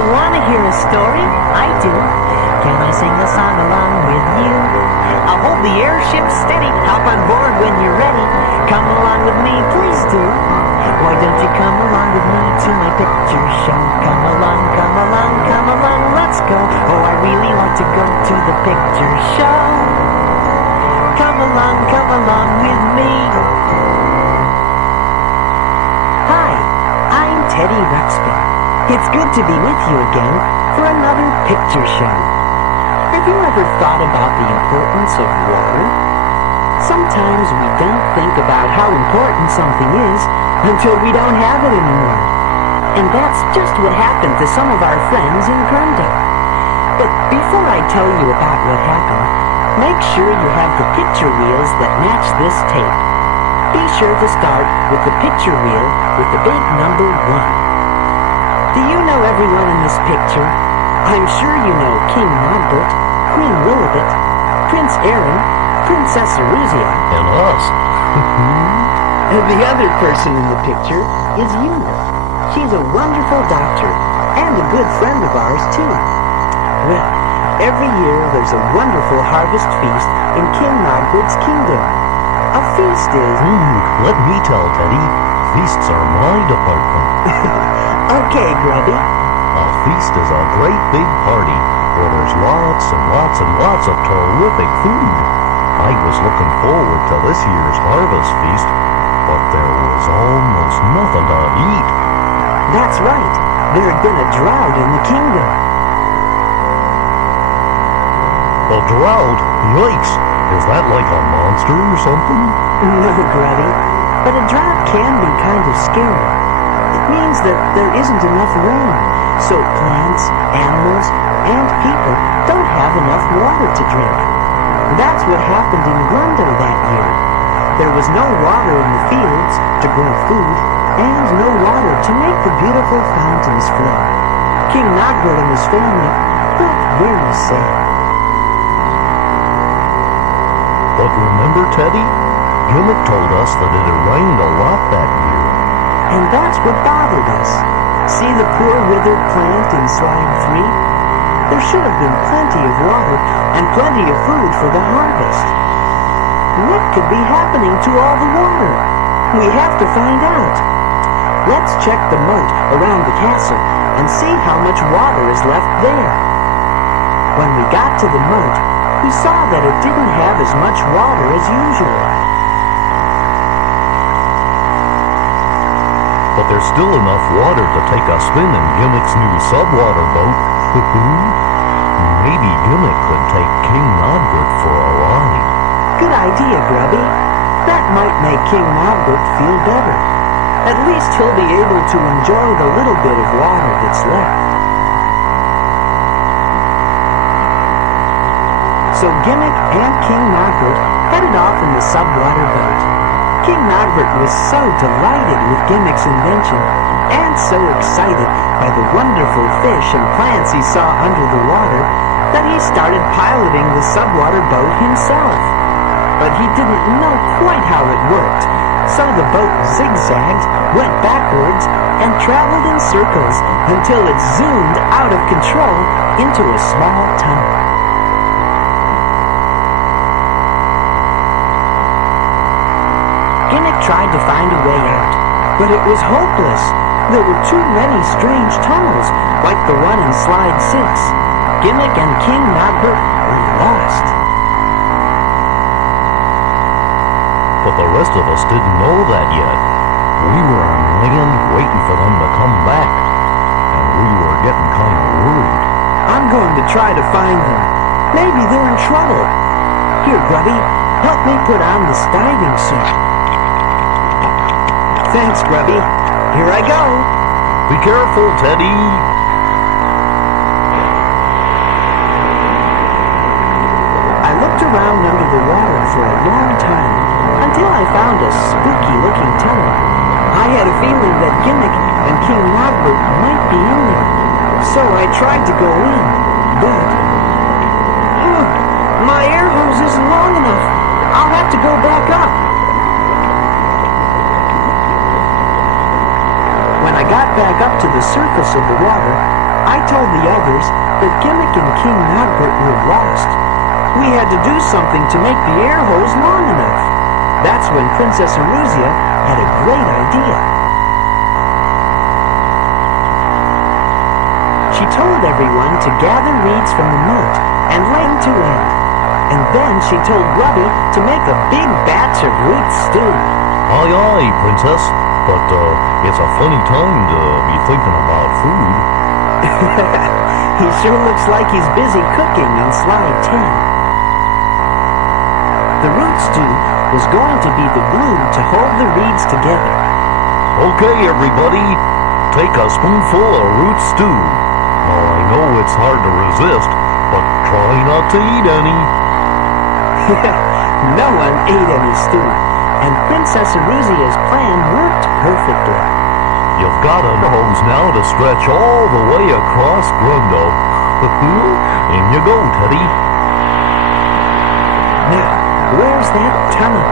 you want to hear a story? I do. Can I sing a song along with you? I'll hold the airship steady. Hop on board when you're ready. Come along with me, please do. Why don't you come along with me to my picture show? Come along, come along, come along, let's go. Oh, I really like to go to the picture show. Come along with me. Hi, I'm Teddy Ruxpin. It's good to be with you again for another picture show. Have you ever thought about the importance of water? Sometimes we don't think about how important something is until we don't have it anymore. And that's just what happened to some of our friends in Grundy. But before I tell you about what happened, make sure you have the picture wheels that match this tape. Be sure to start with the picture wheel with the big number 1. Do you know everyone in this picture? I'm sure you know King Nogbert, Queen Lilibet, Prince Aaron, Princess Eruzia, and us. And the other person in the picture is Una. She's a wonderful doctor and a good friend of ours, too. Well, every year there's a wonderful harvest feast in King Nogbert's kingdom. A feast is... Let me tell, Teddy. Feasts are my department. Okay, Grubby. A feast is a great big party where there's lots and lots and lots of terrific food. I was looking forward to this year's harvest feast, but there was almost nothing to eat. That's right. There had been a drought in the kingdom. A drought? Yikes! Is that like a monster or something? No, Grubby. But a drought can be kind of scary. It means that there isn't enough rain, so plants, animals, and people don't have enough water to drink. That's what happened in Grundy that year. There was no water in the fields to grow food, and no water to make the beautiful fountains flow. King Nogbert and his family felt very sad. But remember, Teddy? Gimmick told us that it had rained a lot that year. And that's what bothered us. See the poor withered plant in slide 3? There should have been plenty of water and plenty of food for the harvest. What could be happening to all the water? We have to find out. Let's check the moat around the castle and see how much water is left there. When we got to the moat, we saw that it didn't have as much water as usual. But there's still enough water to take a spin in Gimmick's new subwater boat. Maybe Gimmick could take King Nogbert for a ride. Good idea, Grubby. That might make King Nogbert feel better. At least he'll be able to enjoy the little bit of water that's left. So Gimmick and King Nogbert headed off in the subwater boat. King Nogbert was so delighted with Gimmick's invention and so excited by the wonderful fish and plants he saw under the water that he started piloting the subwater boat himself. But he didn't know quite how it worked, so the boat zigzagged, went backwards, and traveled in circles until it zoomed out of control into a small tunnel. Gimmick tried to find a way out, but it was hopeless. There were too many strange tunnels, like the one in slide 6. Gimmick and King Nogbert were lost. But the rest of us didn't know that yet. We were on land waiting for them to come back, and we were getting kind of worried. I'm going to try to find them. Maybe they're in trouble. Here, Grubby, help me put on this diving suit. Thanks, Grubby. Here I go. Be careful, Teddy. I looked around under the water for a long time until I found a spooky-looking tunnel. I had a feeling that Gimmick and King Nogbert might be in there, so I tried to go in, but... my air hose isn't long enough. I'll have to go back up. When I got back up to the surface of the water, I told the others that Gimmick and King Nogbert were lost. We had to do something to make the air hose long enough. That's when Princess Eruzia had a great idea. She told everyone to gather reeds from the moat and lay to end. And then she told Grubby to make a big batch of root stew. Aye, aye, Princess. But, it's a funny time to be thinking about food. He sure looks like he's busy cooking in slide 10. The root stew was going to be the glue to hold the reeds together. Okay, everybody, take a spoonful of root stew. Now, I know it's hard to resist, but try not to eat any. No one ate any stew, and Princess Eruzia's plan worked perfectly. You've got a hose now to stretch all the way across Grundo. In you go, Teddy. Now, where's that tunnel?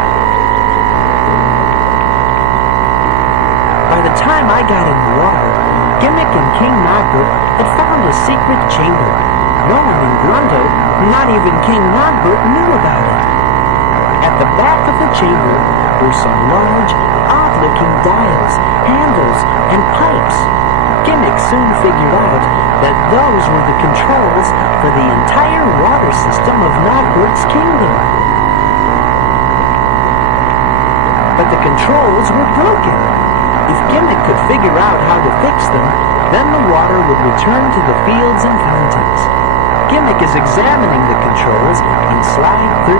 By the time I got in the water, Gimmick and King Nogbert had found a secret chamber. No one in Grundo, not even King Nogbert, knew about it. At the back of the chamber were some large, odd-looking dials, handles, and pipes. Gimmick soon figured out that those were the controls for the entire water system of Nogbert's kingdom. But the controls were broken. If Gimmick could figure out how to fix them, then the water would return to the fields and fountains. Gimmick is examining the controls in slide 13.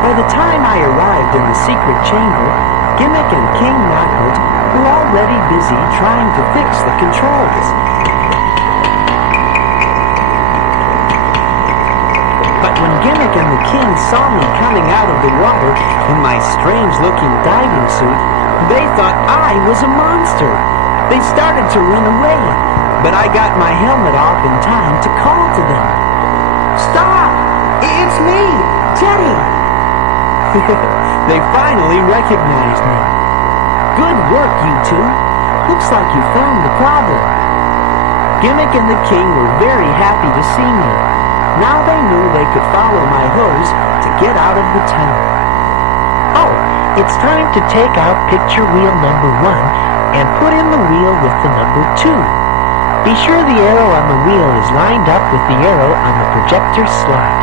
By the time I arrived in the secret chamber, Gimmick and King Nogbert were already busy trying to fix the controls. But when Gimmick and the king saw me coming out of the water in my strange-looking diving suit, they thought I was a monster. They started to run away, but I got my helmet off in time to call to them. "Stop! It's me, Teddy!" They finally recognized me. "Good work, you two. Looks like you found the problem." Gimmick and the king were very happy to see me. Now they knew they could follow my hose to get out of the tunnel. Oh, it's time to take out picture wheel number 1 and put in the wheel with the number 2. Be sure the arrow on the wheel is lined up with the arrow on the projector slide.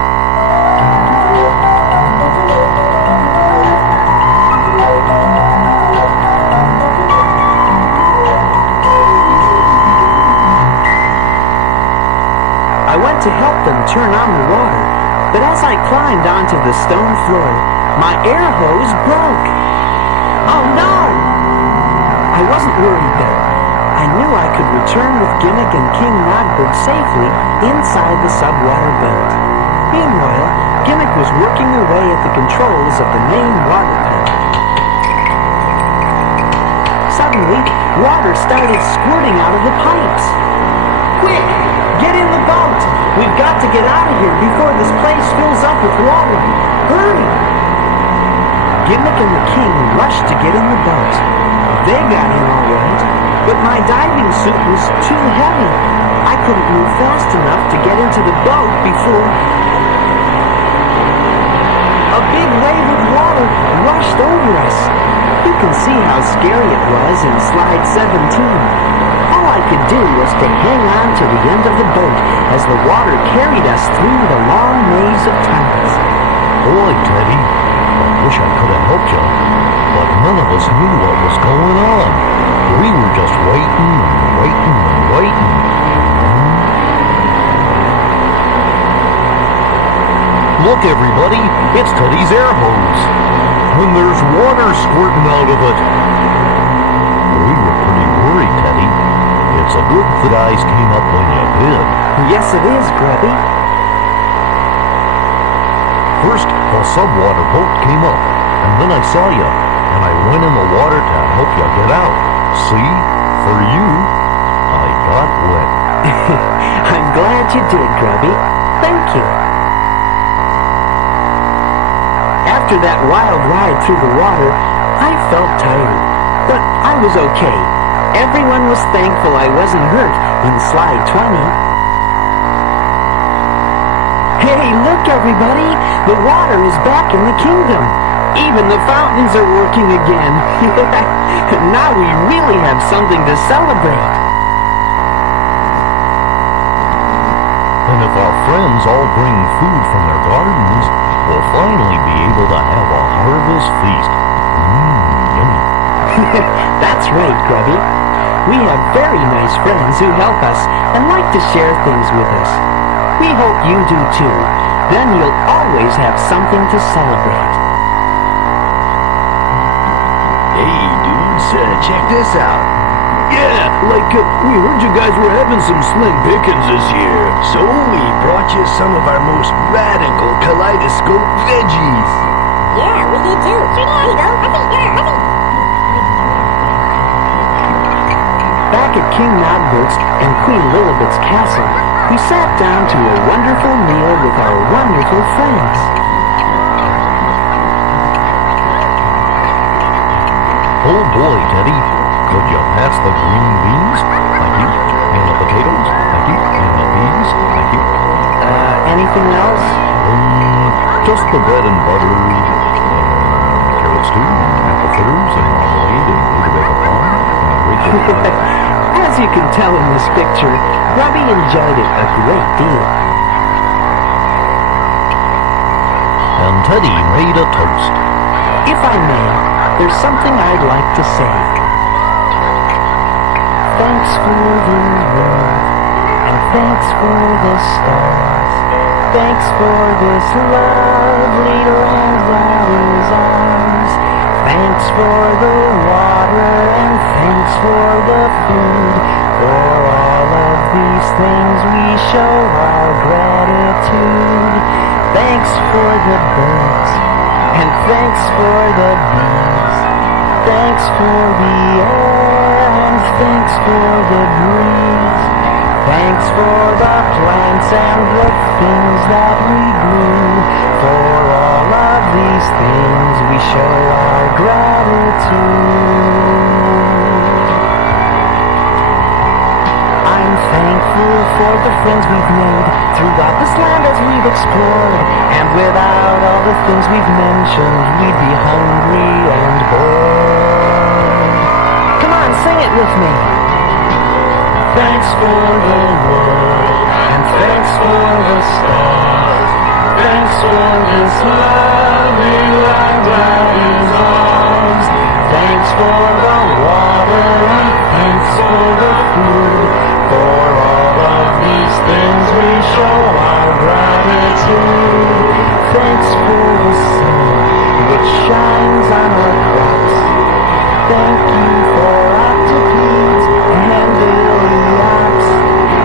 I went to help them turn on the water, but as I climbed onto the stone floor, my air hose broke. Oh no! I wasn't worried though. I knew I could return with Gimmick and King Nogbert safely inside the subwater boat. Meanwhile, Gimmick was working away at the controls of the main water pump. Suddenly, water started squirting out of the pipes. "Quick! Get in the boat! We've got to get out of here before this place fills up with water! Hurry!" Gimmick and the king rushed to get in the boat. They got in all right, but my diving suit was too heavy. I couldn't move fast enough to get into the boat before a big wave of water rushed over us. You can see how scary it was in slide 17. All I could do was to hang on to the end of the boat as the water carried us through the long maze of tunnels. Boy, Teddy, I wish I could have helped you, but none of us knew what was going on. We were just waiting and waiting and waiting. Look, everybody, it's Teddy's air hose. And there's water squirting out of it. We were pretty worried, Teddy. It's a good the guys came up when you did. Yes, it is, Grubby. First, the subwater boat came up, and then I saw you, and I went in the water to help you get out. See? For you, I got wet. I'm glad you did, Grubby. Thank you. After that wild ride through the water, I felt tired, but I was okay. Everyone was thankful I wasn't hurt in slide 20. Hey, look everybody! The water is back in the kingdom. Even the fountains are working again. Now we really have something to celebrate. And if our friends all bring food from their gardens, we'll finally be able to have a harvest feast. Yummy. That's right, Grubby. We have very nice friends who help us and like to share things with us. We hope you do too. Then you'll always have something to celebrate. Hey, dudes, check this out. Yeah, we heard you guys were having some slim pickings this year, so we brought you some of our most radical kaleidoscope veggies. Yeah, we did too. Sure did. Here you go. Back at King Nodbert's and Queen Lilibet's castle, we sat down to a wonderful meal with our wonderful friends. Oh boy, Teddy. Could you pass the green beans? Thank you. And the potatoes? Thank you. And the peas? Thank you. Anything else? Just the bread and butter, and carrot stew, and apple fritters, and marmalade, and rutabaga pie, and Rachel. As you can tell in this picture, Grubby enjoyed it a great deal. And Teddy made a toast. If I may, there's something I'd like to say. Thanks for the world, and thanks for the stars. Thanks for this lovely land that is ours. Thanks for the water, and thanks for the food. For all of these things we show our gratitude. Thanks for the birds, and thanks for the bees. Thanks for the air, and thanks for the breeze. Thanks for the plants and the things that we grew. For all of these things we show our gratitude. I'm thankful for the friends we've made throughout this land as we've explored. And without all the things we've mentioned, we'd be hungry and bored. Come on, sing it with me. Thanks for the world, and thanks for the stars. Thanks for this lovely land that is ours. Thanks for the water, and thanks for the food. For all of these things we show our gratitude. Thanks for the sun, which shines on our crops. Thank you for octopedes and lilyops.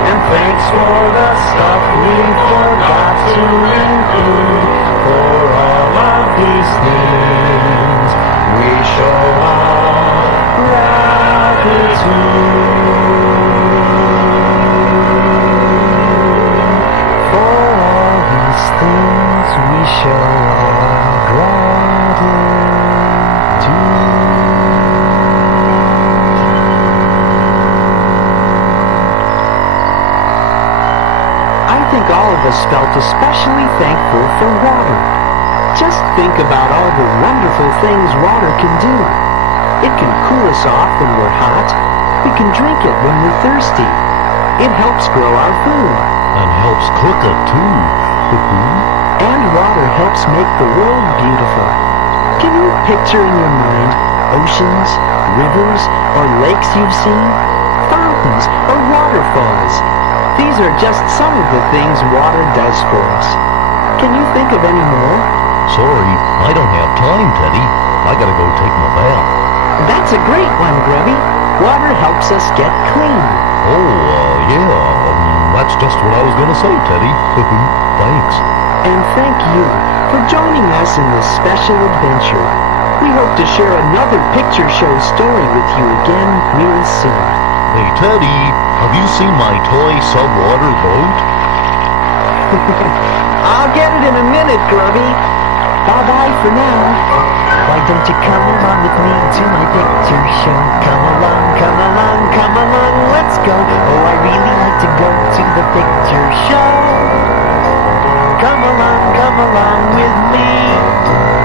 And thanks for the stuff we forgot to include. For all of these things we show our gratitude. For all these things we show our gratitude. I think all of us felt especially thankful for water. Just think about all the wonderful things water can do. It can cool us off when we're hot. We can drink it when we're thirsty. It helps grow our food. And helps cook it too. And water helps make the world beautiful. Can you picture in your mind oceans, rivers, or lakes you've seen? Fountains or waterfalls? These are just some of the things water does for us. Can you think of any more? Sorry, I don't have time, Teddy. I gotta go take my bath. That's a great one, Grubby. Water helps us get clean. Yeah, that's just what I was gonna say, Teddy. Thanks. And thank you for joining us in this special adventure. We hope to share another picture show story with you again real soon. Hey, Teddy, have you seen my toy subwater boat? I'll get it in a minute, Grubby. Bye-bye for now. Why don't you come along with me to my picture show? Come along, come along, come along, let's go. Oh, I really like to go to the picture show. Come along with me.